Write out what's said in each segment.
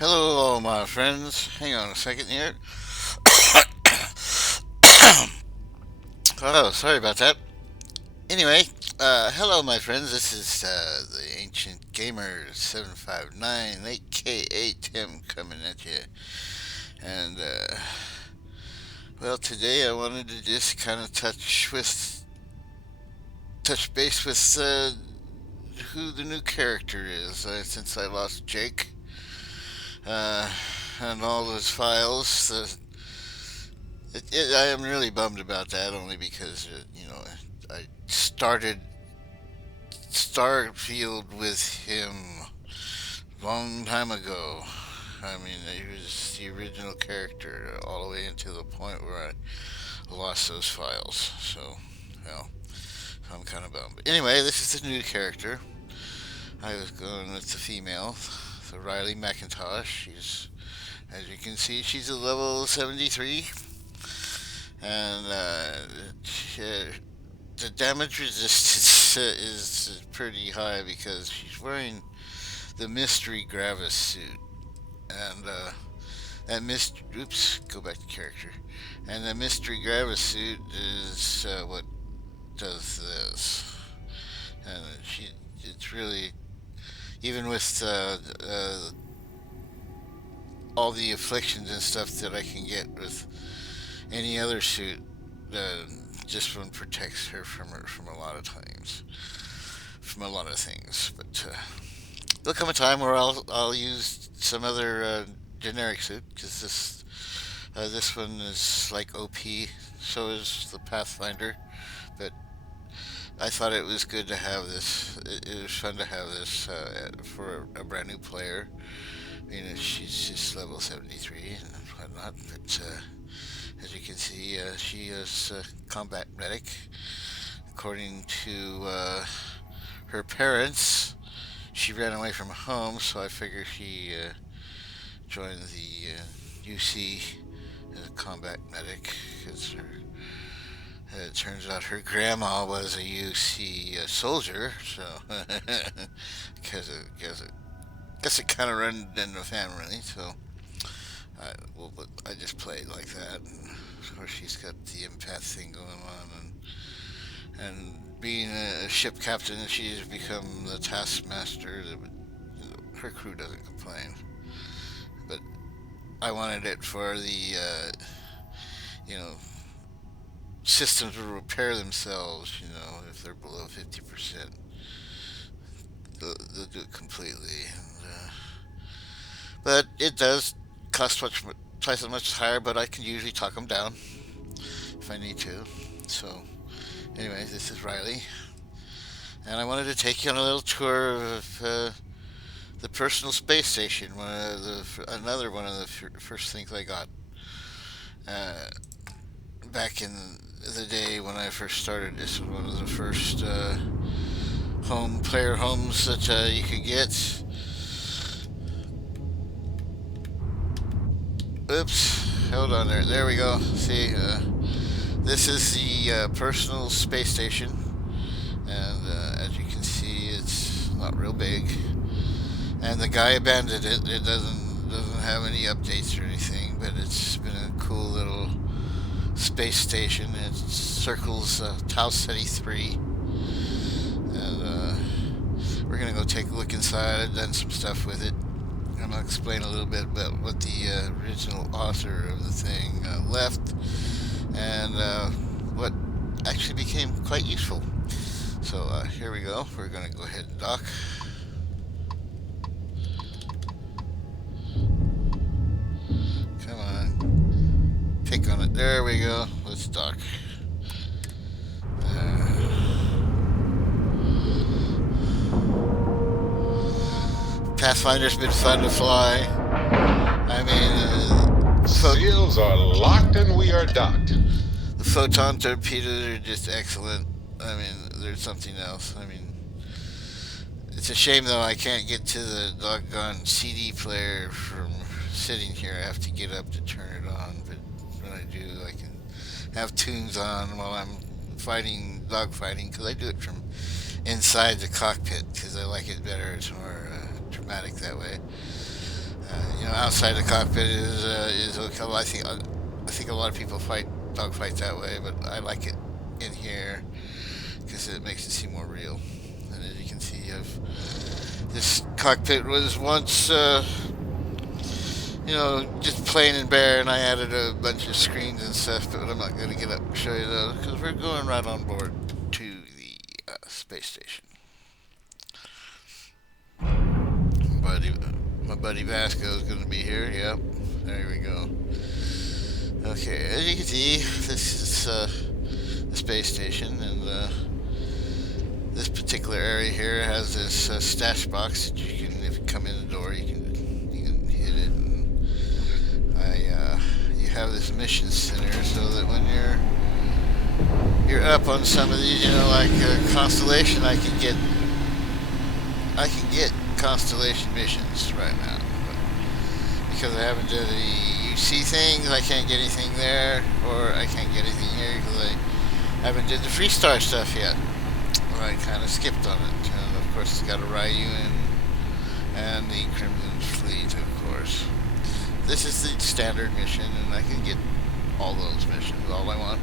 Hello, my friends. Hang on a second here. Oh, sorry about that. Anyway, hello, my friends. This is the Ancient Gamer 759, aka Tim, coming at you. And, well, today I wanted to just kind of touch base with who the new character is, since I lost Jake. Uh, and all his files. I am really bummed about that, only because I started Starfield with him long time ago. I mean, he was the original character all the way until the point where I lost those files. So, well, I'm kind of bummed. But anyway, this is the new character. I was going with the female, the Riley Macintosh. As you can see, she's a level 73. And the damage resistance is pretty high because she's wearing the Mystery Gravis suit, and oops, go back to character, and the Mystery Gravis suit is what does this, and it's really, even with all the afflictions and stuff that I can get with any other suit, uh, this one protects her from a lot of times, from a lot of things. But there'll come a time where I'll use some other generic suit, because this one is like OP. So is the Pathfinder. But I thought it was good to have this. It was fun to have this for a brand new player. I mean, she's just level 73 and whatnot. But as you can see, she is a combat medic. According to her parents, she ran away from home, so I figure she joined the UC as a combat medic, because it turns out her grandma was a UC soldier, so guess it kind of runs in the family. So I just played like that. And of course, she's got the empath thing going on, and being a ship captain, she's become the taskmaster. Her crew doesn't complain, but I wanted it for the you know systems will repair themselves. If they're below 50%, they'll do it completely. But it does cost twice as much higher, but I can usually talk them down if I need to. So, anyway, this is Riley, and I wanted to take you on a little tour of the personal space station. Another one of the first things I got uh, back in the day when I first started. This was one of the first player homes that you could get. Oops, hold on there. There we go. See, this is the personal space station, and as you can see, it's not real big. And the guy abandoned it. It doesn't have any updates or anything, but it's been a cool little space station. It circles Tau Ceti 3, and we're gonna go take a look inside. I've done some stuff with it. I'm gonna explain a little bit about what the original author of the thing left, and what actually became quite useful. So here we go. We're gonna go ahead and dock. Come on, pick on it. There we go. Let's dock. Pathfinder's been fun to fly. I mean, Seals are locked and we are docked. the photon torpedoes are just excellent. I mean, there's something else. I mean, it's a shame though I can't get to the doggone CD player from sitting here. I have to get up to turn it on. But when I do, I can have tunes on while I'm dogfighting, because I do it from inside the cockpit because I like it better. It's more dramatic that way. outside the cockpit is okay. Well, I think a lot of people fight dogfight that way, but I like it in here because it makes it seem more real. And as you can see, this cockpit was once just plain and bare, and I added a bunch of screens and stuff, but I'm not going to get up and show you those because we're going right on board to the space station. Buddy, my buddy Vasco is going to be here. Yep, there we go. Okay, as you can see, this is the space station, and this particular area here has this stash box that you can, if you come in the door, you can hit it. And you have this mission center, so that when you're up on some of these, like Constellation, I can get Constellation missions right now, but because I haven't done the UC things, I can't get anything there, or I can't get anything here because I haven't did the Freestar stuff yet. I kind of skipped on it, and of course it's got a Ryu and the Crimson Fleet, of course. This is the standard mission, and I can get all those missions all I want,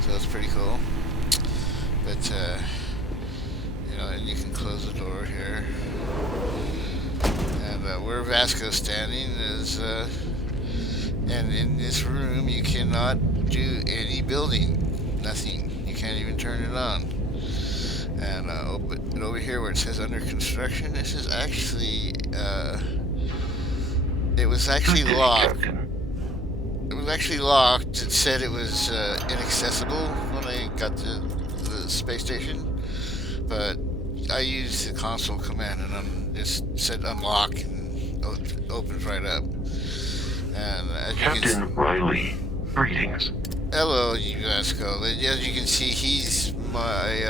so it's pretty cool. But and you can close the door here, and where Vasco's standing is, and in this room you cannot do any building, nothing. You can't even turn it on. And over here where it says under construction, this is actually, it was actually locked. It was actually locked. It said it was inaccessible when I got to the space station, but I used the console command and just said unlock, and it opens right up. And as Captain Riley, greetings. Hello, Vasco. As you can see, he's my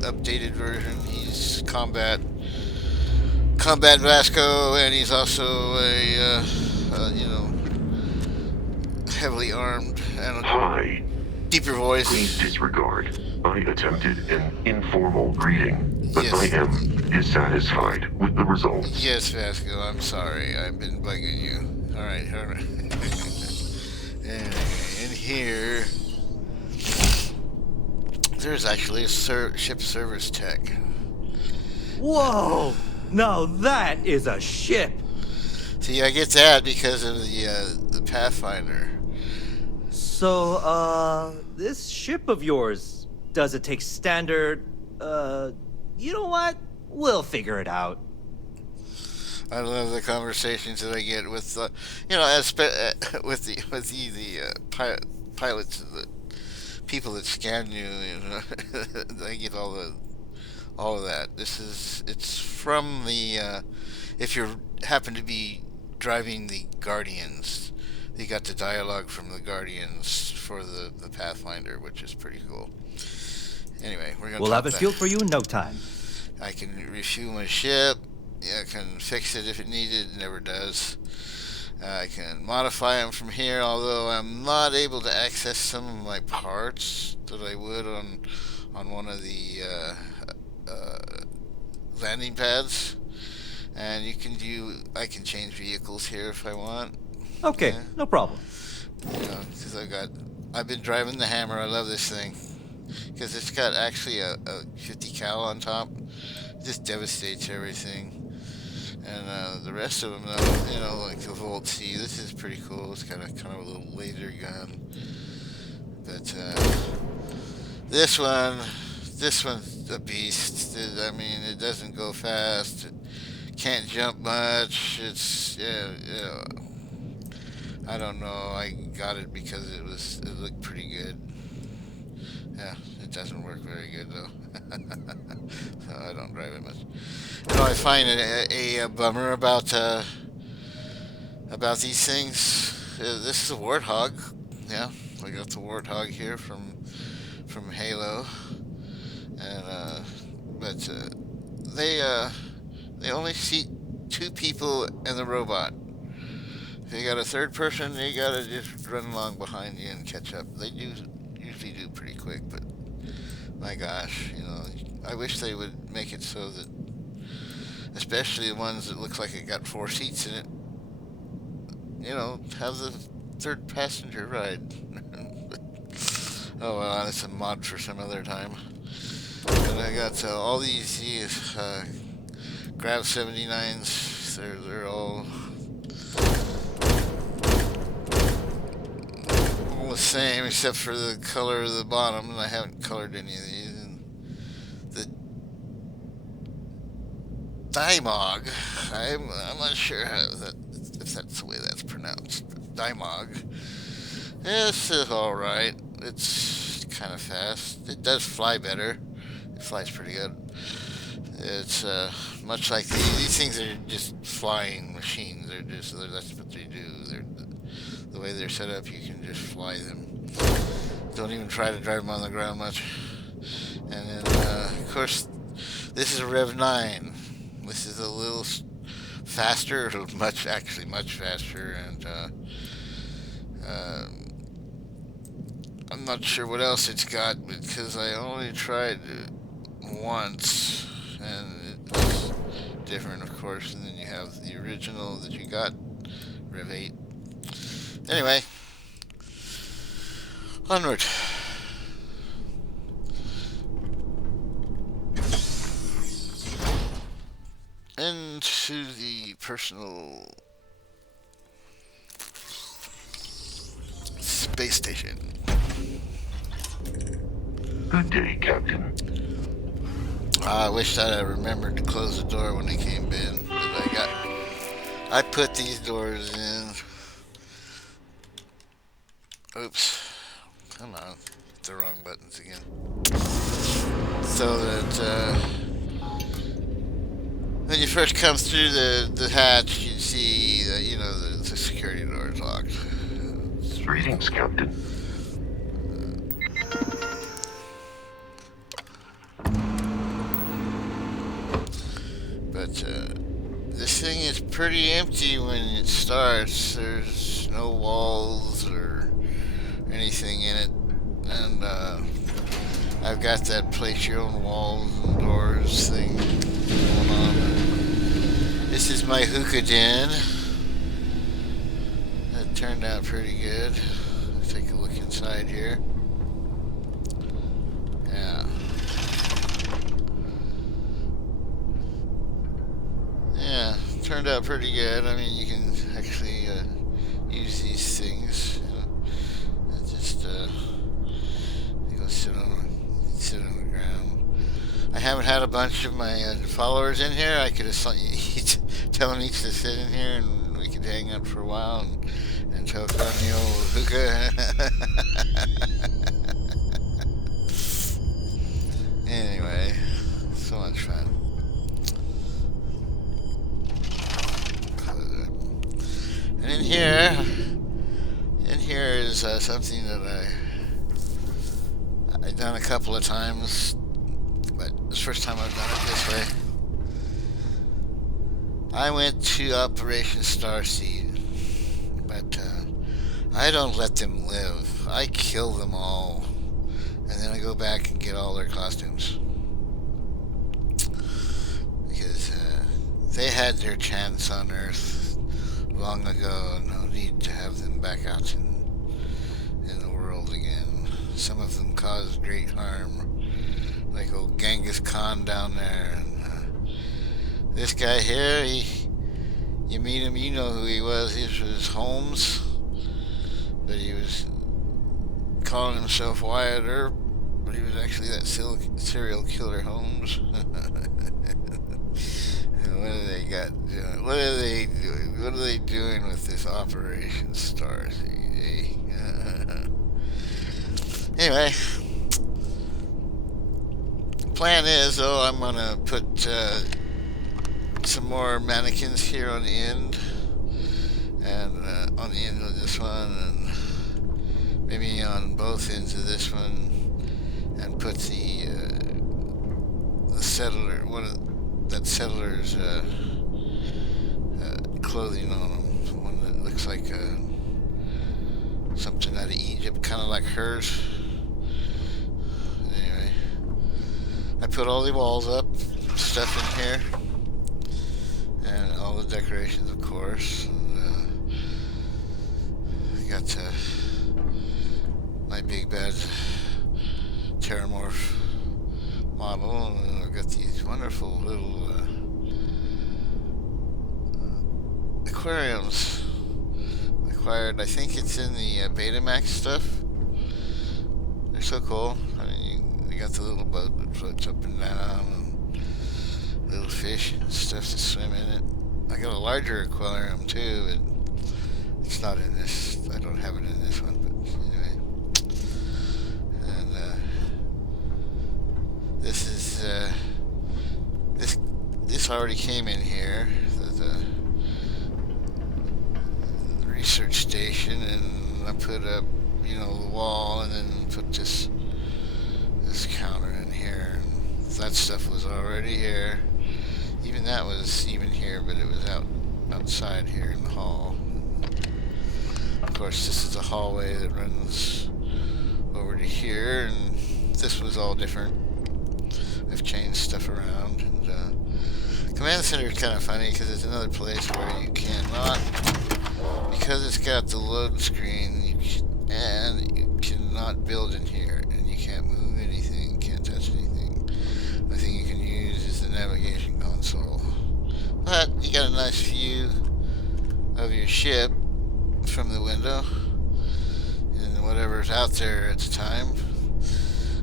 updated version. He's combat Vasco, and he's also a heavily armed and Hi. deeper voice. Please disregard. I attempted an informal greeting, but Yes. I am dissatisfied with the results. Yes, Vasco. I'm sorry. I've been bugging you. All right. And in here, there's actually a ship service tech. Whoa! Now that is a ship! See, I get that because of the Pathfinder. So, this ship of yours, does it take standard, you know what? We'll figure it out. I love the conversations that I get with, with the pilots, the people that scan you. I get all of that. It's from the if you happen to be driving the Guardians, you got the dialogue from the Guardians for the Pathfinder, which is pretty cool. Anyway, We'll have it fueled for you in no time. I can refuel my ship. Yeah, I can fix it if it needed. It never does. I can modify them from here, although I'm not able to access some of my parts that I would on one of the landing pads. And I can change vehicles here if I want. Okay, Yeah. no problem. Because I've been driving the Hammer. I love this thing because it's got actually a 50 cal on top. It just devastates everything. And the rest of them, though, like the Volt C, this is pretty cool. It's got kind of a little laser gun. But this one's a beast. I mean, it doesn't go fast. It can't jump much. It's I don't know. I got it because it looked pretty good. Yeah, it doesn't work very good though. So I don't drive it much. I find it a bummer about these things. This is a Warthog. Yeah, I got the Warthog here from Halo, and but they only seat 2 people and the robot. If you got a third person, you gotta just run along behind you and catch up. They usually do pretty quick, but my gosh, I wish they would make it so that, especially the ones that looks like it got 4 seats in it, have the third passenger ride. Oh well, that's a mod for some other time. And I got all these Grav 79s. They're all the same except for the color of the bottom, and I haven't colored any of these. And the Dimog, I'm not sure if that's the way that's pronounced. Dimog. This is alright. It's kind of fast. It does fly better. It flies pretty good. It's much like these things are just flying machines. That's what they do. The way they're set up, you can just fly them. Don't even try to drive them on the ground much. And then, of course, this is a Rev 9. This is a little faster, much faster, and I'm not sure what else it's got because I only tried it once, and it's different, of course. And then you have the original that you got, Rev 8. Anyway, onward. Into the personal space station. Good day, Captain. I wish that I remembered to close the door when they came in, but I put these doors in. Oops. Come on. The wrong buttons again. So that when you first come through the hatch, you see that, the security door is locked. Greetings, Captain. But this thing is pretty empty when it starts. There's no walls or anything in it. And I've got that place your own walls and doors thing going on. This is my hookah den. That turned out pretty good. Let's take a look inside here. Yeah. Yeah, turned out pretty good. I mean, you can actually use these things. Just you go sit on the ground. I haven't had a bunch of my followers in here. I could have tell them each to sit in here, and we could hang out for a while and choke on the old hookah. Anyway, so much fun. And in here is something that I've done a couple of times, but this first time I've done it this way. I went to Operation Starseed, but I don't let them live. I kill them all, and then I go back and get all their costumes. Because they had their chance on Earth long ago. No need to have them back out in the world again. Some of them caused great harm, like old Genghis Khan down there. And this guy here, you meet him, you know who he was. He was Holmes, but he was calling himself Wyatt Earp, but he was actually that serial killer Holmes. What do they got doing? What are they doing? What are they doing with this Operation Starseed? Anyway, plan is, though, I'm gonna put some more mannequins here on the end, and on the end of this one, and maybe on both ends of this one, and put the settler, that settler's clothing on them, one that looks like something out of Egypt, kind of like hers. Anyway, I put all the walls up, stuff in here, and all the decorations, of course. And, I got my big bad Terramorph model, and I've got these wonderful little aquariums acquired. I think it's in the Betamax stuff. They're so cool. I mean, you got the little boat that floats up and down, and little fish and stuff to swim in it. I got a larger aquarium too, but it's not in this. I don't have it in this one, but anyway. And this is this already came in here. The research station, and I put up, you know, the wall, and then put this counter in here. And that stuff was already here. Even that was even here, but it was outside here in the hall. Of course, this is a hallway that runs over to here, and this was all different. I've changed stuff around, and command center is kind of funny because it's another place where you cannot, because it's got the load screen, you cannot build in here, and you can't move anything, can't touch anything. The thing you can use is the navigation console. But you got a nice view of your ship from the window and whatever's out there at the time.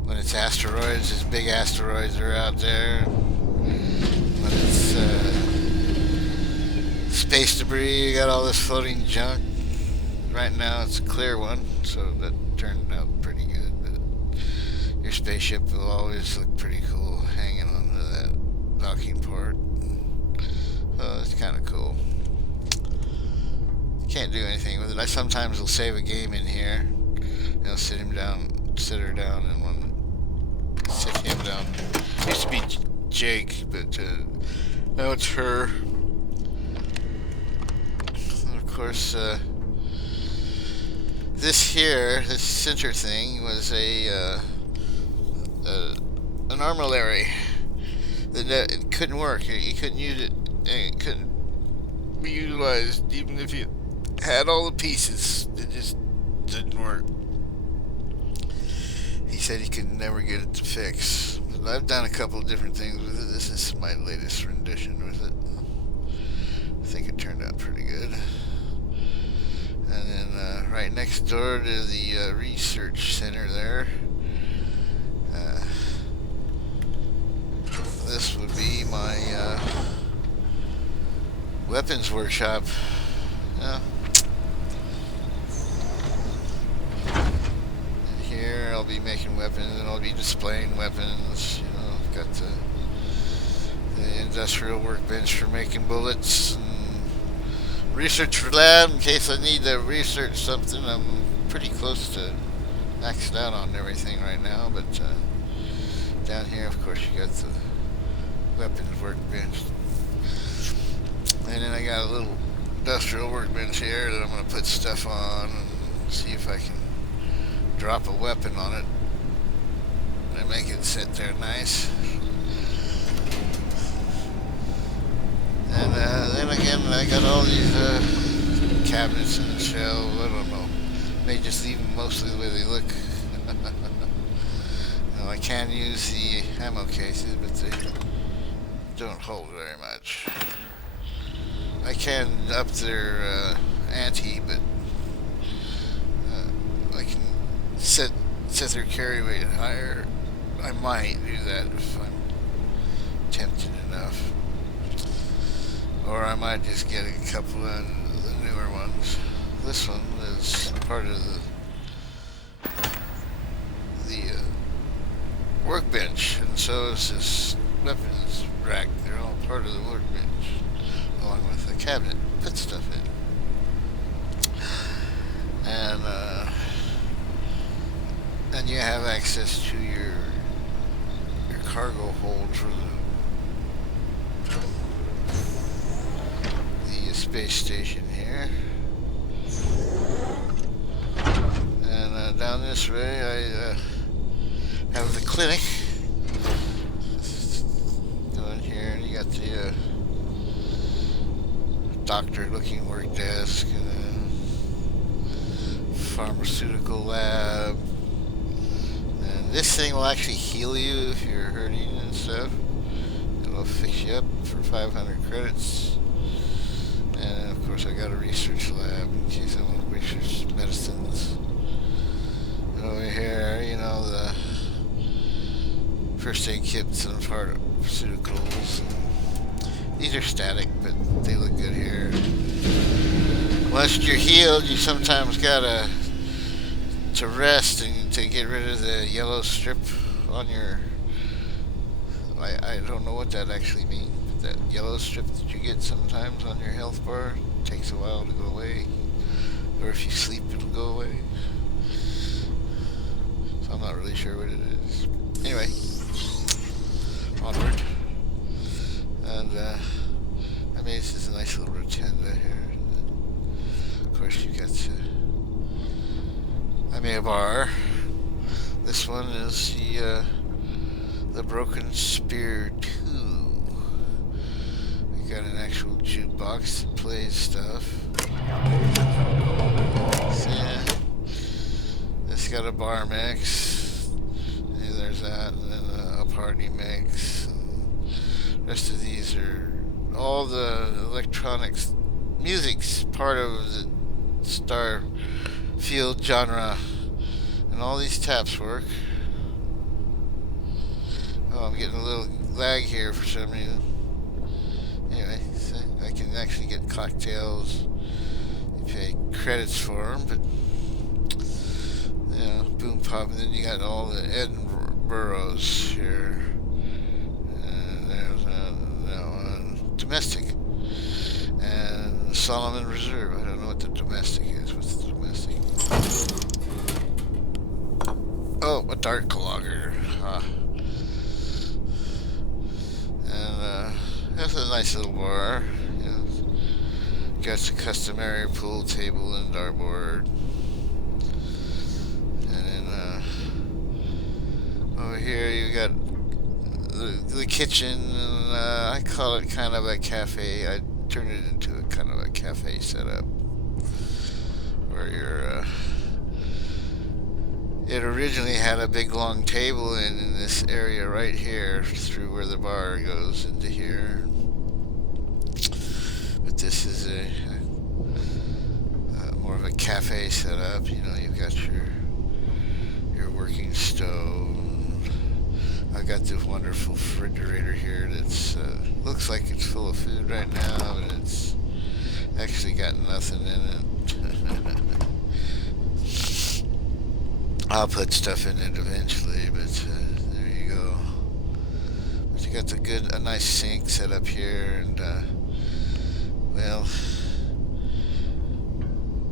When it's asteroids, these big asteroids are out there. When it's space debris, you got all this floating junk. Right now it's a clear one, so that turned out pretty good. But your spaceship will always look pretty cool hanging onto that docking port. So it's kind of cool. Can't do anything with it. I sometimes will save a game in here. You know, sit her down, and sit him down. It used to be Jake, but now it's her. And of course, this center thing was an armillary that it couldn't work. You couldn't use it, and it couldn't be utilized even if you had all the pieces. It just didn't work. He said he could never get it to fix. But I've done a couple of different things with it. This is my latest rendition with it. I think it turned out pretty good. And then right next door to the research center there, this would be my weapons workshop. Here I'll be making weapons, and I'll be displaying weapons. You know, I've got the industrial workbench for making bullets, and research lab in case I need to research something. I'm pretty close to maxed out on everything right now, but down here, of course, you got the weapons workbench, and then I got a little industrial workbench here that I'm going to put stuff on and see if I can drop a weapon on it and make it sit there nice. And then again, I got all these cabinets and shelves. I don't know. May just leave them mostly the way they look. Now, I can use the ammo cases, but they don't hold very much. I can up their ante, but I can set their carry weight higher. I might do that if I'm tempted enough. Or I might just get a couple of the newer ones. This one is part of the workbench, and so is this weapons rack. They're all part of the workbench, along with the cabinet. Put stuff in. And you have access to your cargo hold for the space station here. And down this way I have the clinic. Go in here and you got the doctor looking work desk, and pharmaceutical lab. And this thing will actually heal you if you're hurting and stuff. It'll fix you up for 500 credits. And of course I got a research lab in case I want to research medicines. And over here, you know, the first aid kits and pharmaceuticals. These are static, but they look good here. Once you're healed, you sometimes gotta to rest and to get rid of the yellow strip on your. I don't know what that actually means. That yellow strip that you get sometimes on your health bar takes a while to go away, or if you sleep, it'll go away. So I'm not really sure what it is. Anyway, onward. And I mean, this is a nice little rotunda here. Of course, you got I made a bar. This one is the Broken Spear 2. We got an actual jukebox that plays stuff. So, yeah. This got a bar mix. Yeah, there's that, and then a party mix. And the rest of these are all the electronics. Music's part of the Starfield genre, and all these taps work. Oh, I'm getting a little lag here for some reason. Anyway, so I can actually get cocktails. You pay credits for them, but yeah, boom pop, and then you got all the Edinburghs here. And there's that one, domestic, and Solomon Reserve. I don't know what the domestic is. What's the domestic? Oh, a dark logger. And that's a nice little bar. You know, got the customary pool table and dartboard. And then over here you got the kitchen. And, I call it kind of a cafe. I turned it into a kind of a cafe setup where you're. It originally had a big long table in this area right here through where the bar goes into here. But this is a more of a cafe setup. You know, you've got your working stove. I've got this wonderful refrigerator here that's looks like it's full of food right now, but it's actually got nothing in it. I'll put stuff in it eventually, but there you go. But you got a nice sink set up here, and well,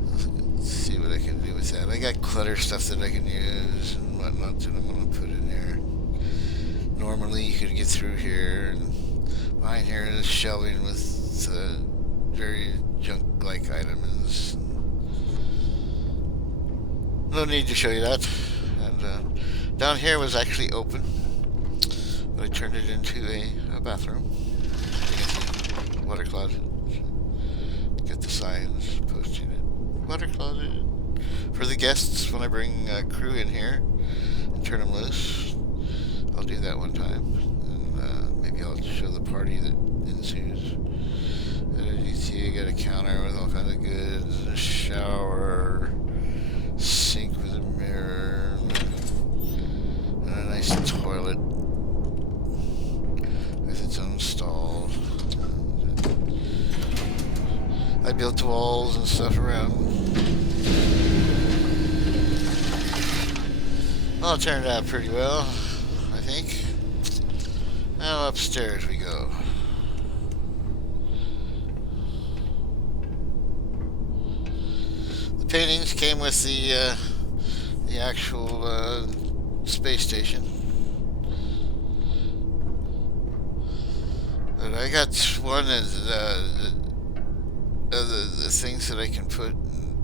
let's see what I can do with that. I got clutter stuff that I can use and whatnot that I'm gonna put in there. Normally, you could get through here, and behind here is shelving with very junk-like items. No need to show you that. And down here was actually open, but I turned it into a bathroom. Water closet. Get the signs posting it. Water closet for the guests when I bring crew in here and turn them loose. I'll do that one time, and maybe I'll show the party that ensues. As you see, I got a counter with all kinds of goods, a shower, sink with a mirror, and a nice toilet with its own stall. I built the walls and stuff around. Well, it turned out pretty well, I think. Now upstairs we go. The paintings came with the actual space station. But I got one of the things that I can put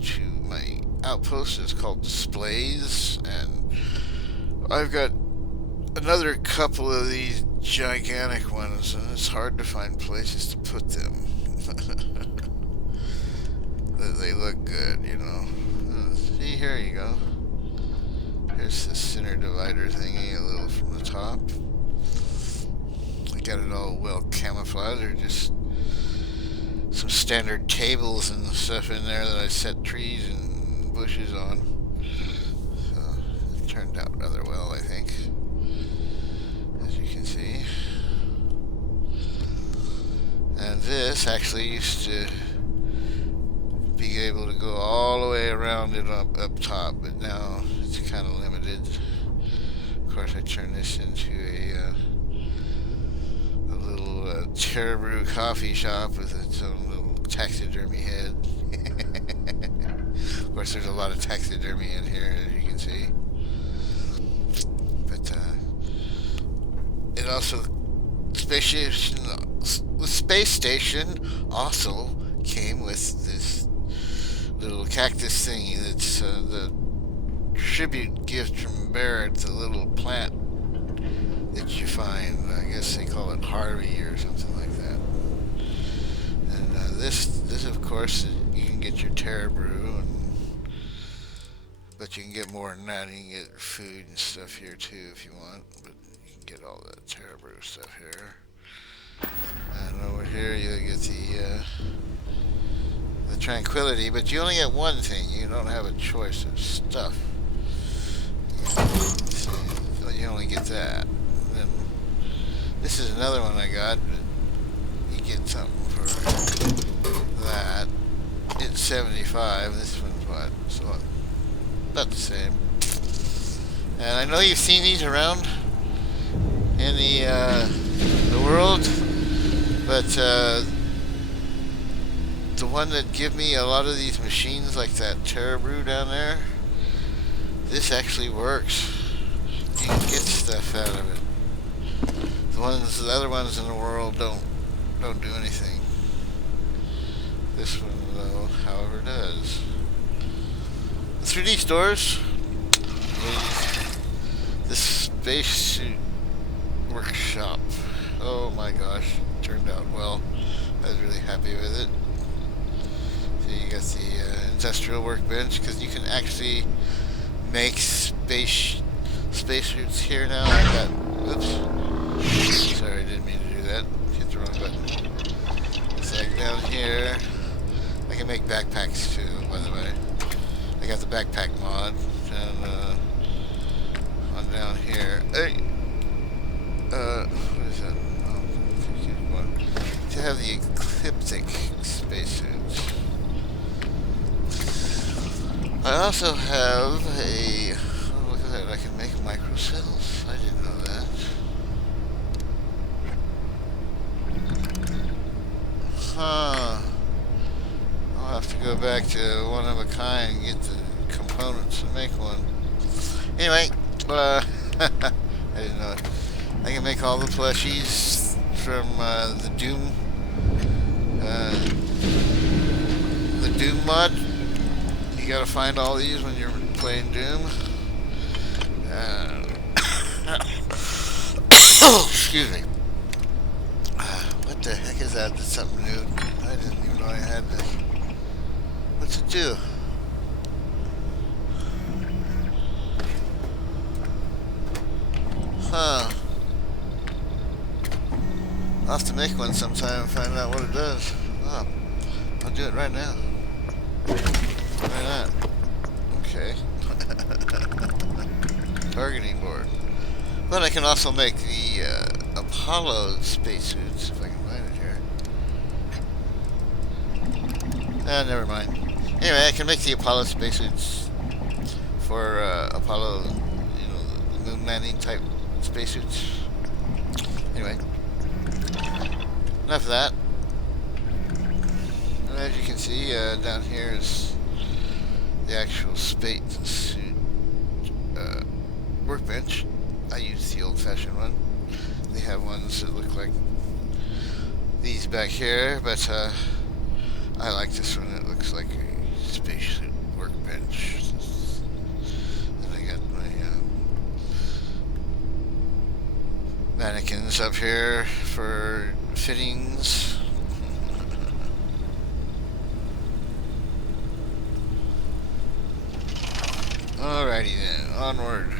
to my outpost is called displays, and I've got another couple of these gigantic ones, and it's hard to find places to put them. They look good, you know. See, here you go. Here's the center divider thingy, a little from the top. I got it all well camouflaged. They're just some standard tables and stuff in there that I set trees and bushes on. So it turned out rather well, I think, as you can see. And this actually used to be able to go all the way around it up top, but now it's kind of limited. Of course, I turned this into a little Terrabrew coffee shop with its own little taxidermy head. Of course, there's a lot of taxidermy in here, as you can see. But it also the space station also came with this little cactus thingy that's the tribute gift from Barrett, the little plant that you find. I guess they call it Harvey or something like that. And this of course, you can get your Terrabrew, but you can get more than that. You can get food and stuff here too if you want, but you can get all that Terrabrew stuff here. And over here you get the Tranquility, but you only get one thing. You don't have a choice of stuff. So you only get that. Then this is another one I got, but you get something for that. It's 75. This one's what? So about the same. And I know you've seen these around in the world, but the one that give me a lot of these machines, like that Terrabrew down there, this actually works. You can get stuff out of it. The other ones in the world don't do anything. This one, though, however, does. The 3D stores. This spacesuit workshop. Oh my gosh, turned out well. I was really happy with it. So you got the industrial workbench, because you can actually make spacesuits here now. I got, oops, sorry, I didn't mean to do that. Hit the wrong button. It's like down here. I can make backpacks too, by the way. I got the backpack mod, and on down here. Hey, what is that? To have the ecliptic spacesuits. I also have a. Oh, look at that! I can make microcells. I didn't know that. Huh. I'll have to go back to one of a kind and get the components to make one. Anyway, I didn't know it. I can make all the plushies from the Doom mod. You gotta find all these when you're playing Doom. Excuse me. What the heck is that? That's something new. I didn't even know I had this. What's it do? Huh. I'll have to make one sometime and find out what it does. Oh, I'll do it right now. Why not? Okay. Targeting board. But I can also make the Apollo spacesuits if I can find it here. Never mind. Anyway, I can make the Apollo spacesuits for Apollo, the moon landing type spacesuits. Anyway, enough of that. And as you can see, down here is the actual spacesuit workbench. I use the old-fashioned one. They have ones that look like these back here, but I like this one. It looks like a spacesuit workbench. And I got my mannequins up here for fittings. onward.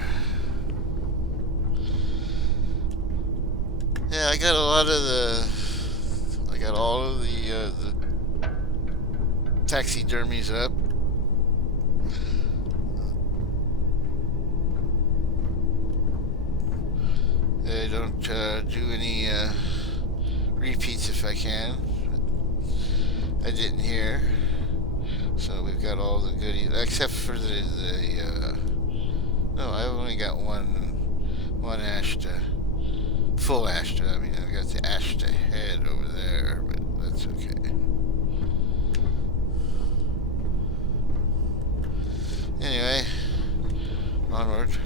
Yeah, I got a lot of the. I got all of the taxidermies up. I don't do any repeats if I can. I didn't hear. So we've got all the goodies, except for the no, I've only got one Ashta, full Ashta. I mean, I've got the Ashta head over there, but that's okay. Anyway, onward.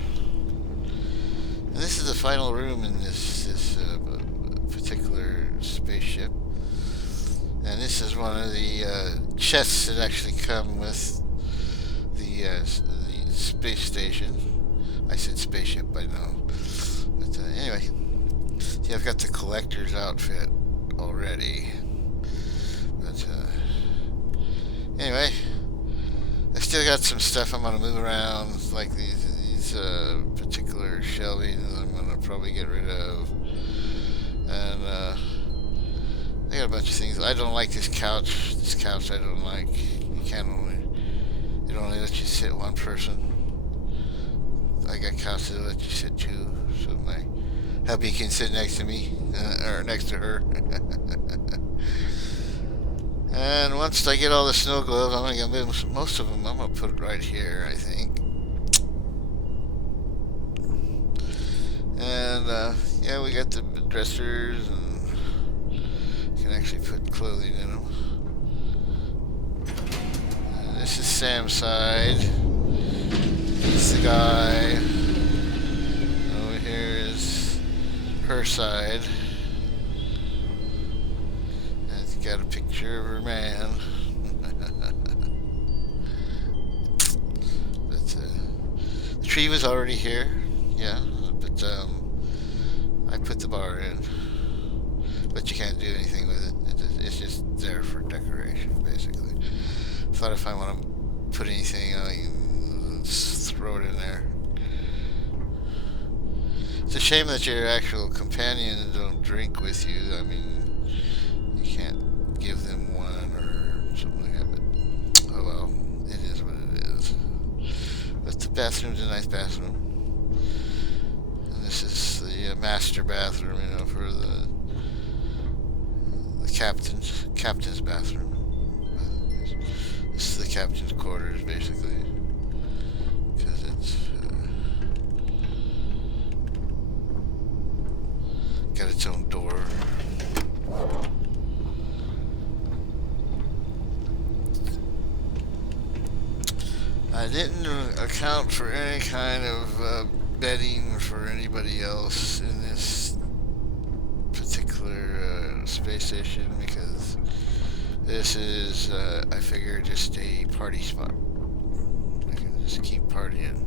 And this is the final room in this particular spaceship. And this is one of the chests that actually come with the space station. I said spaceship, I know. But anyway, see, I've got the collector's outfit already. But anyway, I still got some stuff I'm gonna move around, like these particular shelving I'm gonna probably get rid of, and I got a bunch of things. I don't like this couch. This couch I don't like. It only lets you sit one person. I got couches that let you sit two, so my hubby can sit next to me, or next to her. And once I get all the snow gloves, I'm gonna move most of them. I'm gonna put it right here, I think. And yeah, we got the dressers, and you can actually put clothing in them. And this is Sam's side. He's the guy. Over here is her side. And it's got a picture of her man. But the tree was already here, yeah. But I put the bar in. But you can't do anything with it. It's just there for decoration, basically. Thought if I want to put anything, I can just throw it in there. It's a shame that your actual companions don't drink with you. I mean, you can't give them one or something like that. But oh well, it is what it is. But the bathroom's a nice bathroom. And this is the master bathroom, you know, for the captain's bathroom. This is the captain's quarters, basically, because it's got its own door. I didn't account for any kind of bedding for anybody else in this particular space station, because this is, I figure, just a party spot. I can just keep partying.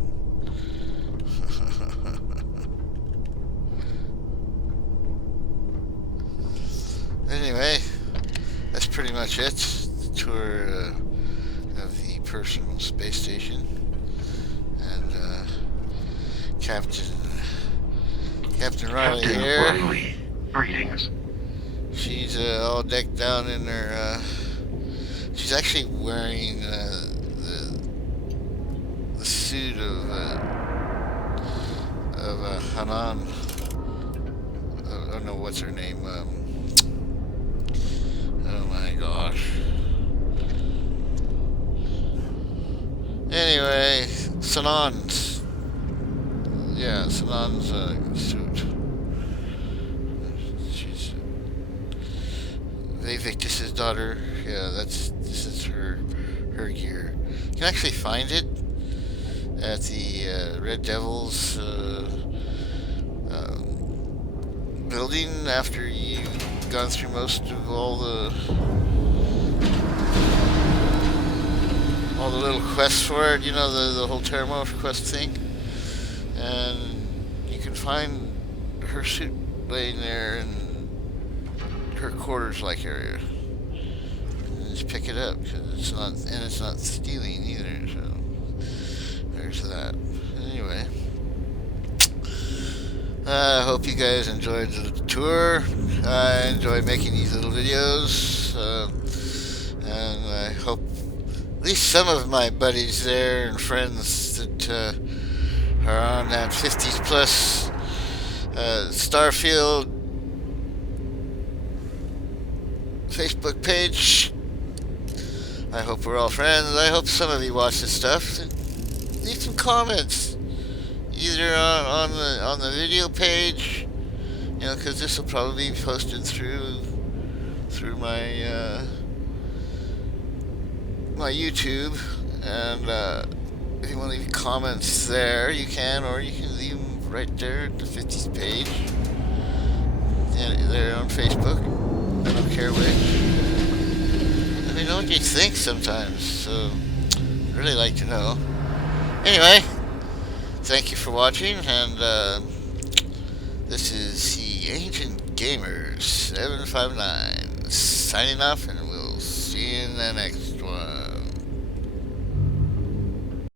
Anyway, that's pretty much it. The tour of the personal space station. And Captain Riley Captain here. Riley, greetings. She's all decked down in her. She's actually wearing the suit of Hanan. I don't know what's her name. Oh my gosh. Anyway, Sanan's. Yeah, Sanan's suit. She's Victus's daughter. Yeah, this is her gear. You can actually find it at the Red Devils building after you've gone through most of all the little quests for it. You know, the whole Teramo quest thing, and you can find her suit laying there in her quarters-like area. And just pick it up, because it's not stealing either. So there's that. Anyway, I hope you guys enjoyed the tour. I enjoy making these little videos, and I hope at least some of my buddies there and friends that are on that 50s plus Starfield Facebook page. I hope we're all friends. I hope some of you watch this stuff. Leave some comments, either on the video page, because this will probably be posted through my my YouTube, and if you want to leave comments there, you can, or you can leave them right there at the 50s page, and they're on Facebook. I don't care which. Let me know what you think sometimes. So, I'd really like to know. Anyway, thank you for watching, and this is the Ancient Gamers 759 signing off, and we'll see you in the next